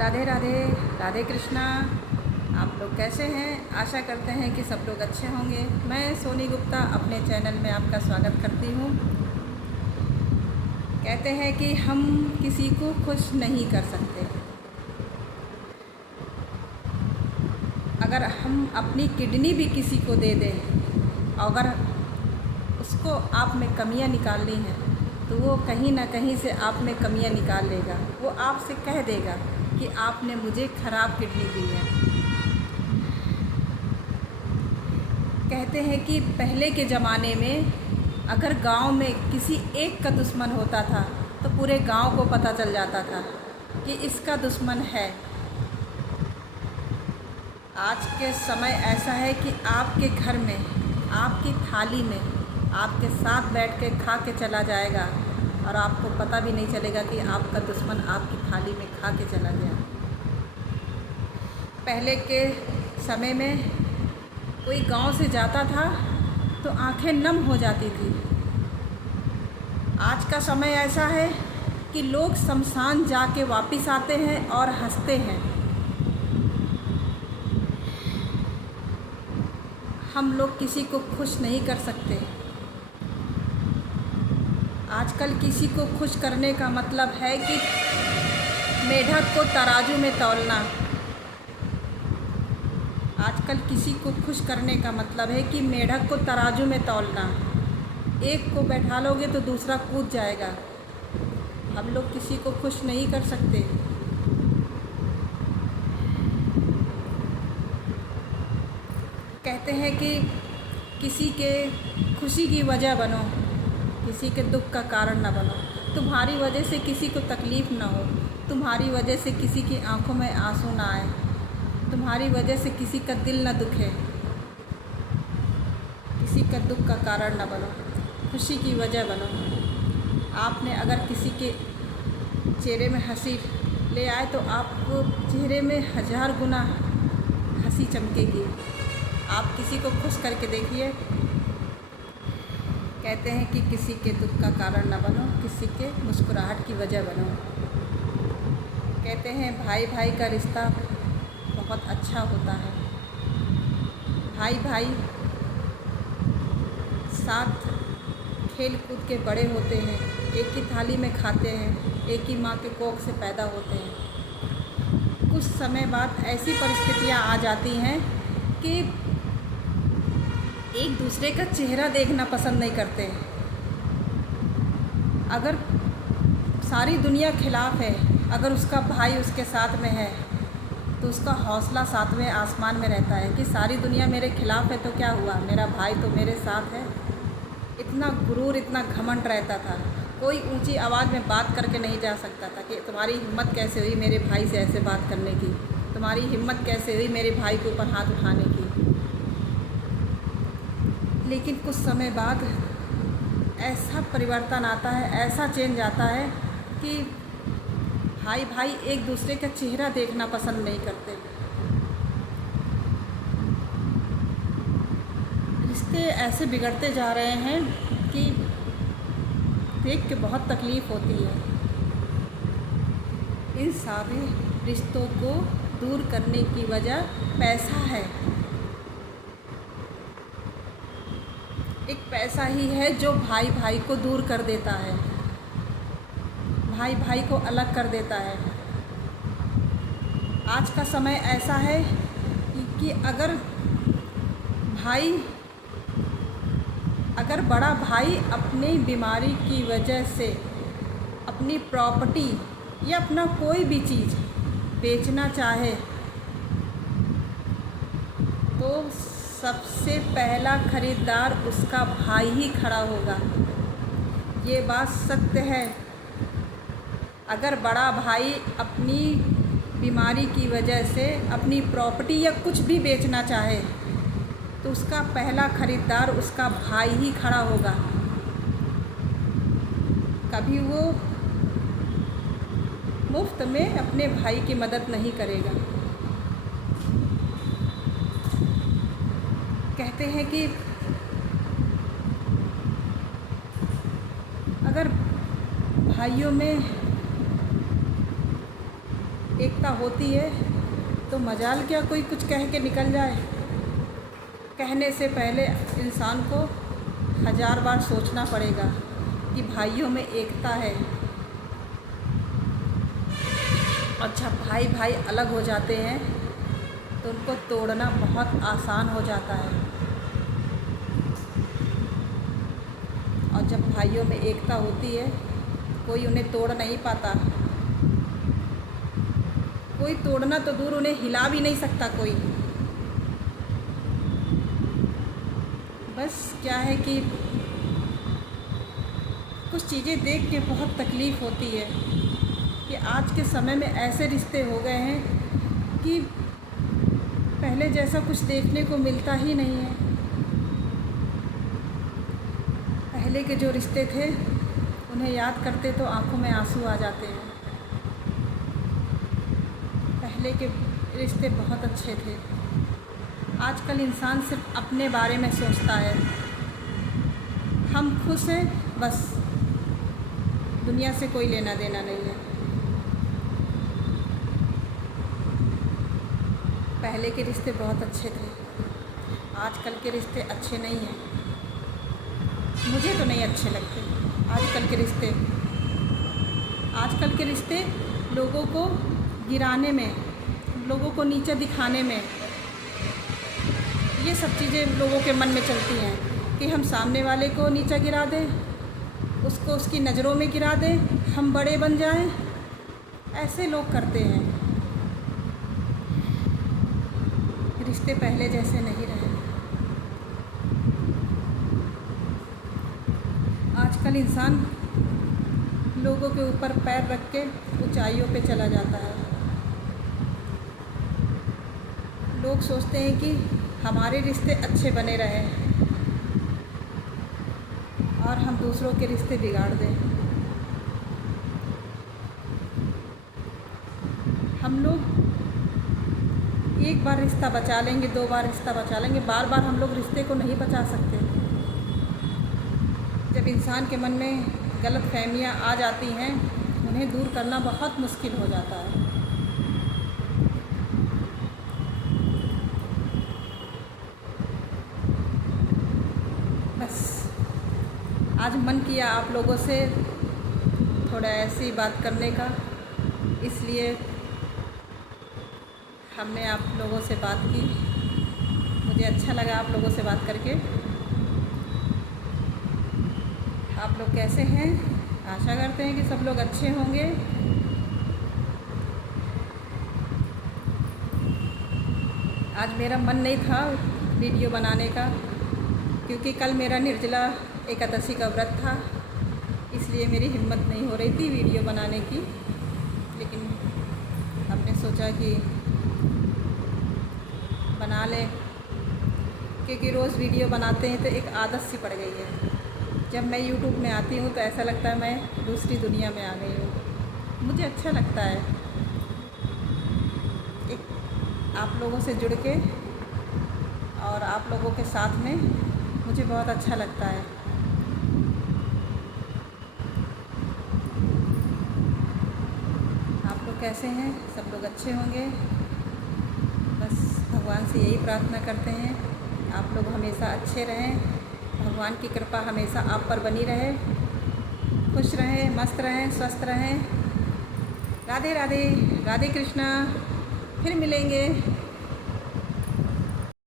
राधे राधे। राधे कृष्णा। आप लोग कैसे हैं? आशा करते हैं कि सब लोग अच्छे होंगे। मैं सोनी गुप्ता अपने चैनल में आपका स्वागत करती हूँ। कहते हैं कि हम किसी को खुश नहीं कर सकते। अगर हम अपनी किडनी भी किसी को दे दें, अगर उसको आप में कमियां निकालनी हैं तो वो कहीं ना कहीं से आप में कमियां निकाल लेगा। वो आपसे कह देगा कि आपने मुझे ख़राब किडनी दी है। कहते हैं कि पहले के ज़माने में अगर गांव में किसी एक का दुश्मन होता था तो पूरे गांव को पता चल जाता था कि इसका दुश्मन है। आज के समय ऐसा है कि आपके घर में, आपकी थाली में आपके साथ बैठ के खा के चला जाएगा और आपको पता भी नहीं चलेगा कि आपका दुश्मन आपकी थाली में खा के चला गया। पहले के समय में कोई गांव से जाता था तो आंखें नम हो जाती थी। आज का समय ऐसा है कि लोग शमशान जाके वापस आते हैं और हंसते हैं। हम लोग किसी को खुश नहीं कर सकते। आजकल किसी को खुश करने का मतलब है कि मेढक को तराजू में तौलना। आजकल किसी को खुश करने का मतलब है कि मेढक को तराजू में तौलना। एक को बैठा लोगे तो दूसरा कूद जाएगा। हम लोग किसी को खुश नहीं कर सकते। कहते हैं कि किसी के खुशी की वजह बनो, किसी के दुख का कारण न बनो। तुम्हारी वजह से किसी को तकलीफ़ ना हो, तुम्हारी वजह से किसी की आंखों में आंसू ना आए, तुम्हारी वजह से किसी का दिल न दुखे। किसी का दुख का कारण न बनो, खुशी की वजह बनो। आपने अगर किसी के चेहरे में हंसी ले आए तो आपको चेहरे में 1000 गुना हंसी चमकेगी। आप किसी को खुश करके देखिए। कहते हैं कि किसी के दुख का कारण न बनो, किसी के मुस्कुराहट की वजह बनो। कहते हैं भाई भाई का रिश्ता बहुत अच्छा होता है। भाई भाई साथ खेल कूद के बड़े होते हैं, एक ही थाली में खाते हैं, एक ही माँ के कोख से पैदा होते हैं। कुछ समय बाद ऐसी परिस्थितियाँ आ जाती हैं कि एक दूसरे का चेहरा देखना पसंद नहीं करते। अगर सारी दुनिया खिलाफ है, अगर उसका भाई उसके साथ में है तो उसका हौसला सातवें आसमान में रहता है कि सारी दुनिया मेरे खिलाफ है तो क्या हुआ, मेरा भाई तो मेरे साथ है। इतना गुरूर, इतना घमंड रहता था। कोई ऊंची आवाज़ में बात करके नहीं जा सकता था कि तुम्हारी हिम्मत कैसे हुई मेरे भाई से ऐसे बात करने की, तुम्हारी हिम्मत कैसे हुई मेरे भाई के ऊपर हाथ उठाने की। लेकिन कुछ समय बाद ऐसा परिवर्तन आता है, ऐसा चेंज आता है कि भाई भाई एक दूसरे का चेहरा देखना पसंद नहीं करते। रिश्ते ऐसे बिगड़ते जा रहे हैं कि देख के बहुत तकलीफ़ होती है। इन सारे रिश्तों को दूर करने की वजह पैसा है। एक पैसा ही है जो भाई भाई को दूर कर देता है, भाई भाई को अलग कर देता है। आज का समय ऐसा है कि अगर बड़ा भाई अपनी बीमारी की वजह से अपनी प्रॉपर्टी या अपना कोई भी चीज़ बेचना चाहे तो सबसे पहला खरीदार उसका भाई ही खड़ा होगा। ये बात सत्य है। अगर बड़ा भाई अपनी बीमारी की वजह से अपनी प्रॉपर्टी या कुछ भी बेचना चाहे तो उसका पहला खरीदार उसका भाई ही खड़ा होगा। कभी वो मुफ्त में अपने भाई की मदद नहीं करेगा। कहते हैं कि अगर भाइयों में एकता होती है तो मजाल क्या कोई कुछ कह के निकल जाए। कहने से पहले इंसान को 1000 बार सोचना पड़ेगा कि भाइयों में एकता है। और जब भाई भाई अलग हो जाते हैं तो उनको तोड़ना बहुत आसान हो जाता है। और जब भाइयों में एकता होती है कोई उन्हें तोड़ नहीं पाता। कोई तोड़ना तो दूर, उन्हें हिला भी नहीं सकता कोई। बस क्या है कि कुछ चीज़ें देख के बहुत तकलीफ़ होती है कि आज के समय में ऐसे रिश्ते हो गए हैं कि पहले जैसा कुछ देखने को मिलता ही नहीं है। पहले के जो रिश्ते थे उन्हें याद करते तो आंखों में आंसू आ जाते हैं। पहले के रिश्ते बहुत अच्छे थे। आजकल इंसान सिर्फ अपने बारे में सोचता है। हम खुश हैं बस, दुनिया से कोई लेना देना नहीं है। पहले के रिश्ते बहुत अच्छे थे, आजकल के रिश्ते अच्छे नहीं हैं। मुझे तो नहीं अच्छे लगते आजकल के रिश्ते। आजकल के रिश्ते लोगों को गिराने में, लोगों को नीचे दिखाने में, ये सब चीज़ें लोगों के मन में चलती हैं कि हम सामने वाले को नीचा गिरा दें, उसको उसकी नज़रों में गिरा दें, हम बड़े बन जाएं। ऐसे लोग करते हैं। रिश्ते पहले जैसे नहीं रहे। आजकल इंसान लोगों के ऊपर पैर रख के ऊंचाइयों पे चला जाता है। लोग सोचते हैं कि हमारे रिश्ते अच्छे बने रहें और हम दूसरों के रिश्ते बिगाड़ दें। हम लोग एक बार रिश्ता बचा लेंगे, 2 बार रिश्ता बचा लेंगे, बार बार हम लोग रिश्ते को नहीं बचा सकते। जब इंसान के मन में गलत फहमियाँ आ जाती हैं, उन्हें दूर करना बहुत मुश्किल हो जाता है। बस आज मन किया आप लोगों से थोड़ा ऐसी बात करने का, इसलिए हमने आप लोगों से बात की। मुझे अच्छा लगा आप लोगों से बात करके। आप लोग कैसे हैं? आशा करते हैं कि सब लोग अच्छे होंगे। आज मेरा मन नहीं था वीडियो बनाने का, क्योंकि कल मेरा निर्जला एकादशी का व्रत था, इसलिए मेरी हिम्मत नहीं हो रही थी वीडियो बनाने की। लेकिन हमने सोचा कि बना लें, क्योंकि रोज़ वीडियो बनाते हैं तो एक आदत सी पड़ गई है। जब मैं यूट्यूब में आती हूँ तो ऐसा लगता है मैं दूसरी दुनिया में आ गई हूँ। मुझे अच्छा लगता है एक आप लोगों से जुड़ के, और आप लोगों के साथ में मुझे बहुत अच्छा लगता है। आप लोग कैसे हैं? सब लोग अच्छे होंगे। बस भगवान से यही प्रार्थना करते हैं आप लोग हमेशा अच्छे रहें, भगवान की कृपा हमेशा आप पर बनी रहे, खुश रहें, मस्त रहें, स्वस्थ रहें। राधे राधे, राधे कृष्णा। फिर मिलेंगे।